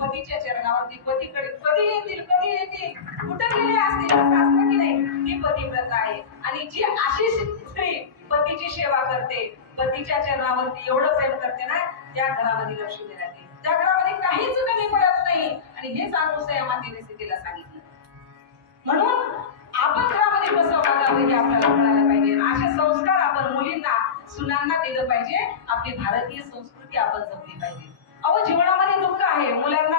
पतीच्या चरणावरती पतीकडे कधी येतील कुठे गेले असतील असं असतं की नाही. ती पतिव्रता आहे आणि जी अशी स्त्री पतीची सेवा करते, पतीच्या चरणावरती एवढं प्रेम करते ना, त्या घरामध्ये लक्ष्मी राहते, त्या घरामध्ये काहीच कमी पडत नाही. आणि हे अनुसया मातेने सीतेला सांगितलं. म्हणून आपण घरामध्ये कसं वागावं हे आपल्याला कळायला पाहिजे. असे संस्कार आपण मुलींना सुनांना दिलं पाहिजे. आपली भारतीय संस्कृती आपण जपली पाहिजे. अहो जीवनामध्ये दुःख आहे, मुलांना